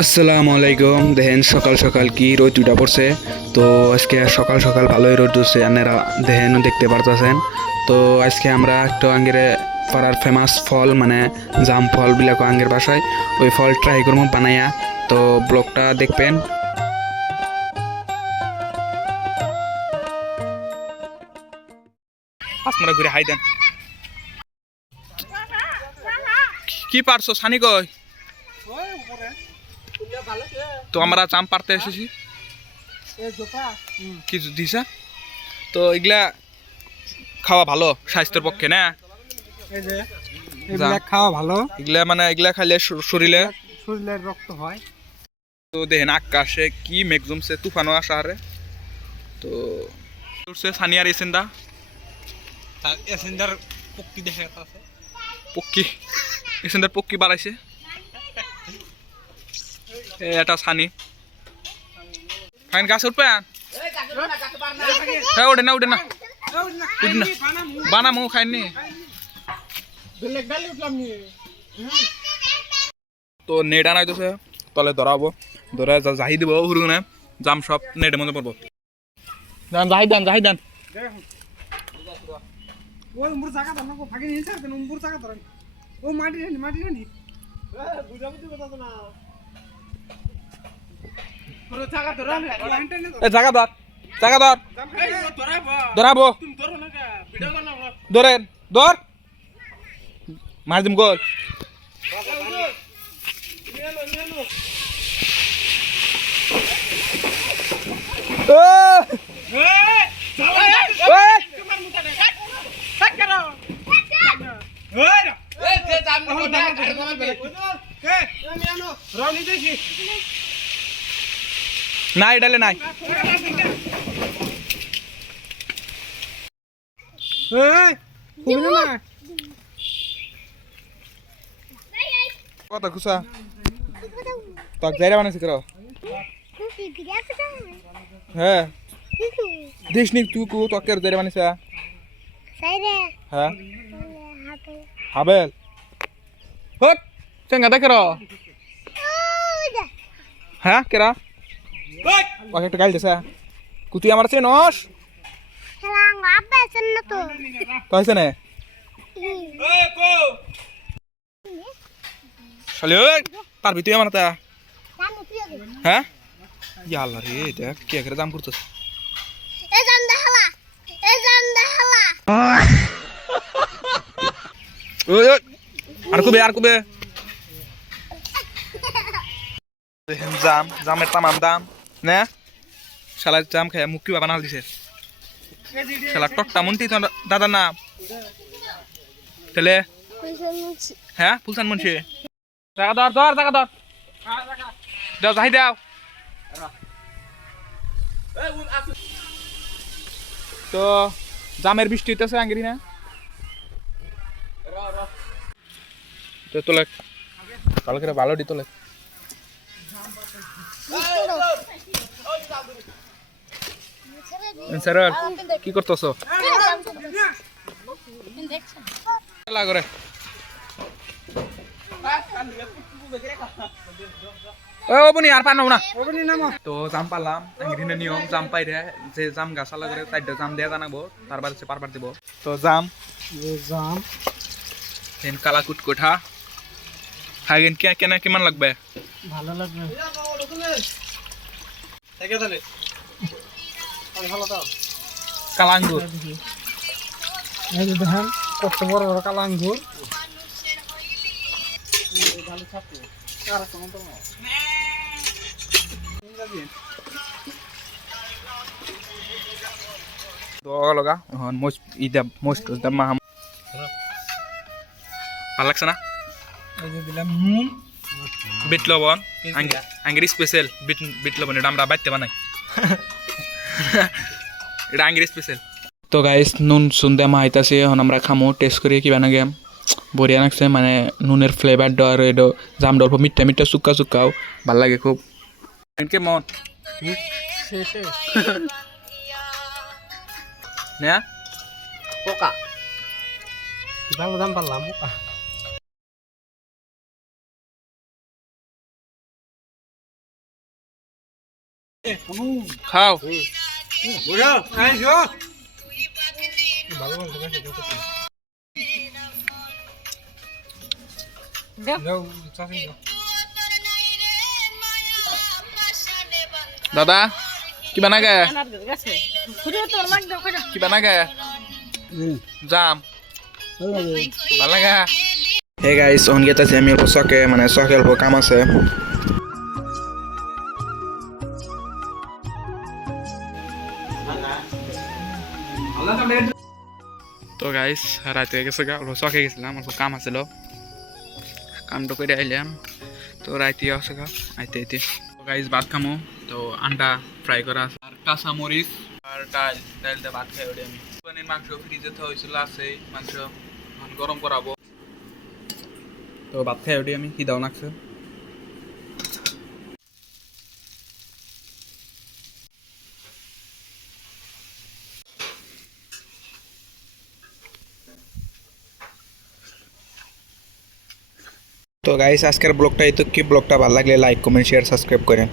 আসসালামু আলাইকুম। দেখেন সকাল সকাল কি রোদ উঠা পড়ছে। তো আজকে সকাল সকাল ভালোই রোদ উঠছে, আপনারা দেখেন দেখতে পারতেছেন। তো আজকে আমরা একটু আঙ্গের পাড়ার ফেমাস ফল মানে জাম ফল বিলাক আঙ্গের বাসায় ওই ফল ট্রাই করবো বানাইয়া। তো ব্লগটা দেখবেন। আমরা ঘুরে হাই দেন কি পারছো সানি কই? তো আমরা জাম পারতে এসেছি, কিছু দিছা তো এগুলা খাওয়া ভালো স্বাস্থ্যের পক্ষে না? এগুলা খাওয়া ভালো, এগুলা মানে এগুলা খাইলে শরীরে শরীরের রক্ত হয়। তো দেখেন আকাশে কি মেঘ জমছে, তুফানও আসা হারে। তো উঠছে সানি আর এসেন্দা এসেন্দার পক্ষী দেখা আছে, পক্ষী এসেন্দার পক্ষী বাড়াইছে। এটা সানি ফাইন গাছ উঠবে, হ্যাঁ ওঠে না উঠে না উঠে না বানামো খাইনি। তো নেট আনাইতেছে, তলে ধরাবো, ধরে জাহি দিব হুরুনে জাম সব নেটের মধ্যে পড়বো। জাহি দেন জাহি দেন। ওই উম্বুর জায়গা ধরনা কো ফাঁকি নিছে আর উম্বুর জায়গা ধরেন। ও মাটি রানি বুঝাবুঝি কথা তো না। পুরো জায়গা ধরান এ জায়গা ধর জায়গা ধর ধরাবো তুমি ধরো না কা ভিডিও কর না ধরেন ধর মার দিম গোল। নাই ডালে নাই কথা কুসা তক যাইরা বানাইছি কর। হ্যাঁ দেশ নি তুই কু তকের যাইরা বানাইছা। হ্যাঁ হাবেল হট চেঙ্গা দেখে র। হ্যাঁ কেরা ওকে একটা গাইল দিছা কুতুই আমার আছে নস তো হইছে না শালি ওই পারবি তুই আমার তা? হ্যাঁ ইয়া আল্লাহ রে দেখ কে করে দাম করতেছ। ওই ওই আর কবে দেখেন জাম জামের তামাম দাম না। শালা জাম খায় মুখ কিবা বানাল দিছে, শালা টকটা মন্টি তো দাদা না তাহলে। হ্যাঁ ফুলসান মুন্সি জায়গা ধর ধর জায়গা ধর দাও যাই দাও। তো জামের বৃষ্টি হইতেছে আঙ্গিরি না তো তোলে ভালো করে ভালো দি তোলে। স্যার কি করতেছ? করে আর পানো না তো জাম পারলাম আঙ্গিরিনে নিয়ম জাম পাইরে যে জাম গাছ আলা করে চারটা জাম দেয়া জানাবো তারপর হচ্ছে পারবার দিব। তো জাম জাম দেন কালা কুটকুঠা খাইগেন কেন কিমান লাগবে? ভালো লাগবে কালা আঙ্গুর এই যে দেখেন কত বড় বড় কালা আঙ্গুর। লগা মোস্ট মা ভাল লাগছে না? এই যে দিলাম নুন, বিট লবণ আঙ্গির স্পেশাল বিট লবণ এটা আমরা বাইতে বানাই এটা আঙ্গির স্পেশাল। তো গাইস নুন শুনতে মা আইতাছে, এখন আমরা খামো টেস্ট করি কি বানা গেম বড়িয়া লাগছে মানে নুনের ফ্লেভার আর এটা জাম অল্প মিঠা মিঠা চুক্কা চুক্কাও ভাল লাগে খুব। কেমন না পোকা ভালো দাম পারলাম পোকা। খাও বুঝো আইসো ভালো ভালো যাও চাচি যাও দাদা কিবা নাগে কিবা নাগে যাম ভাল লাগে হে গাইস অন গেতাছি আমি অল্প চকে মানে চকে অল্প কাম আছে তো গাইস রাতে হয়ে গেছে অল্প চকে গেছিলাম অল্প কাম আছিল কামটা করে আইলাম তো রাইতে আছে গা আইতে আইতে গাইস ভাত খামো তো আন্ডা ফ্রাই করা আছে আর কাঁচা মরিচ আর ডাল ডাল দিয়ে ভাত খাই ওটা আমি পনির মাংস ফ্রিজে তো হয়েছিল আছে মাংস গরম করাবো তো ভাত খাই ওটি আমি কি দাও নাকছে তো গাইস আজকের ব্লগটা এই তো কি ব্লগটা ভালো লাগলে লাইক কমেন্ট শেয়ার সাবস্ক্রাইব করেন